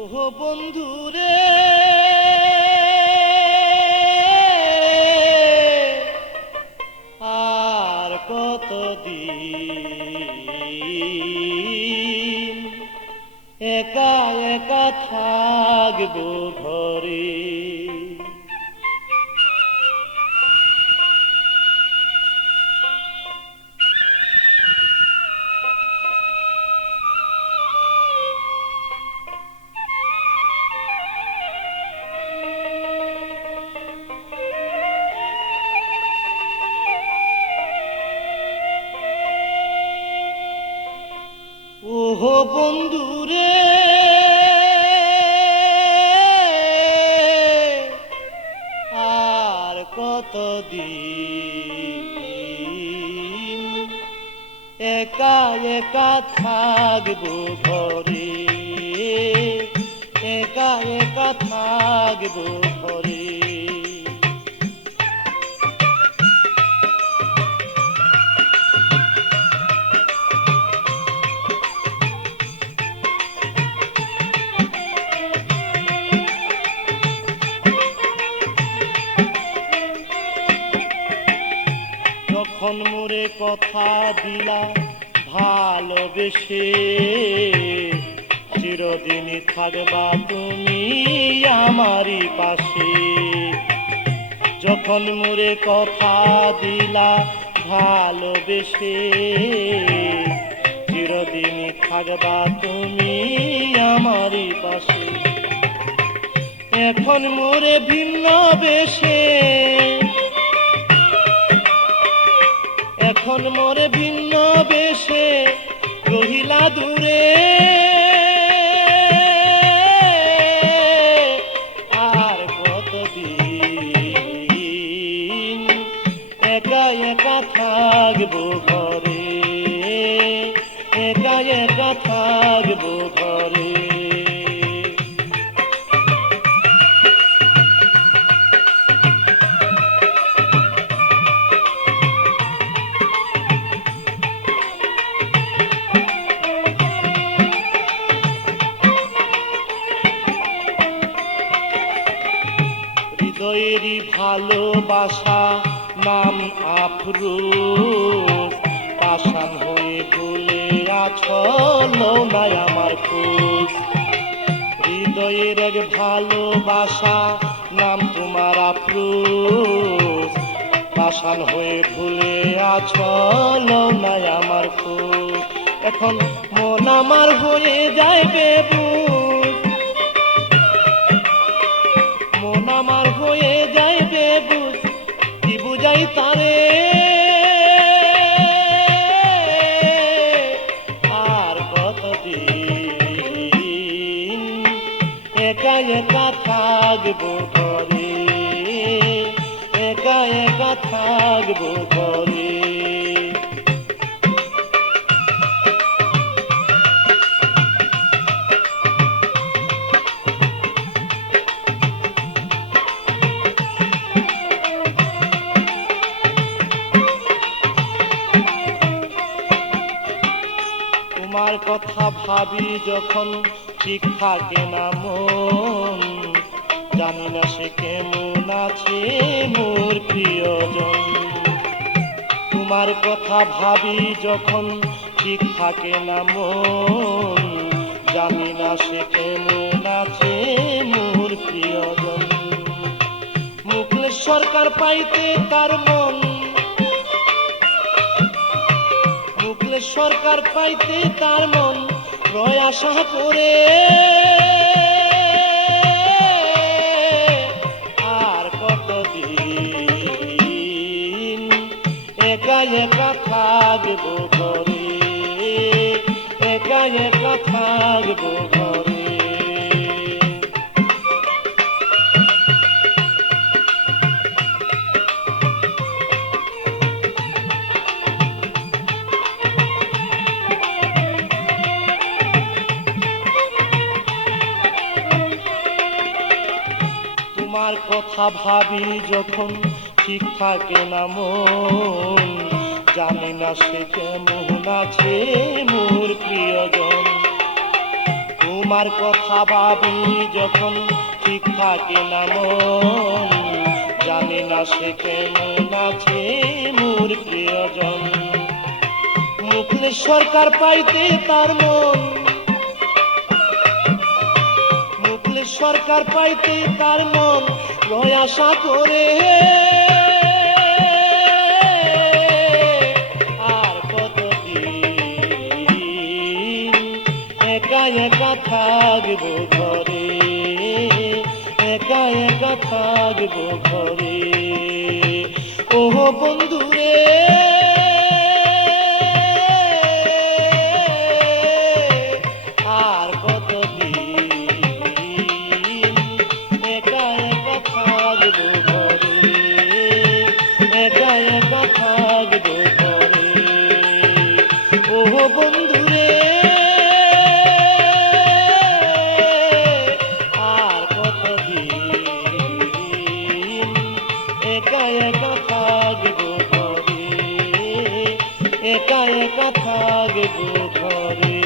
ওহো বন্ধুরে আর কতদিন একা একা থাকবো ঘরে। ওহো বন্ধুরে আর কতদিন একা একা থাকবো ঘরে, একা একা থাকবো ঘরে। যখন মোরে কথা দিলা ভালোবেসে, চিরদিনই থাকবা তুমি আমারই পাশে। যখন মোরে কথা দিলা ভালোবেসে, চিরদিনই থাকবা তুমি আমারই পাশে। এখন মোরে ভিন্ন বেশে, এখন মোরে ভিন্ন বেশে রহিলা দূরে। আর কতদিন একা একা থাকবো ঘরে, একা একা থাকবো ঘরে। হৃদয়েরই ভালোবাসা নাম আফরোজ, পাষাণ হয়ে ভুলে আছো নাই আমার খোঁজ। হৃদয়ের এক ভালোবাসা নাম তোমার আফরোজ, পাষাণ হয়ে ভুলে আছো নাই আমার খোঁজ। এখন মন আমার হয়ে যাইবে বুঝ, মন আমার হয়ে যাইবে বুঝ, কি বুঝাই তারে। আর কতদিন একা একা থাকবো ঘরে, একা একা থাকবো ঘরে। তোমার কথা ভাবি যখন ঠিক থাকে না মন, জানি না সে কেমন আছে মোর প্রিয়জন। তোমার কথা ভাবি যখন ঠিক থাকে না মন, জানি না সে কেমন আছে মোর প্রিয়জন। মুকলেশ সরকার পাইতে তার মন, মুকলেশ সরকার পাইতে তার মন রয় আশা করে। আর কতদিন একা একা থাকবো ঘরে, একা একা থাকবো ঘরে। তোমার কথা ভাবি যখন ঠিক থাকে না মন, জানি না সে কেমন আছে মোর প্রিয়জন। তোমার কথা ভাবি যখন ঠিক থাকে না মন, জানি না সে কেমন আছে মোর প্রিয়জন। মুখলেস সরকার পাইতে তার মন, মুখলেস সরকার পাইতে তার মন রয় আশা করে। আর কতদিন একা একা থাকবো ঘরে, একা একা থাকবো ঘরে। ওহ বন্ধুরে আর কতদিন একা একা থাকবো ঘরে, একা একা থাকবো ঘরে। ওহ বন্ধুরে আর কতদিন একা একা থাকবো ঘরে, একা একা থাকবো ঘরে।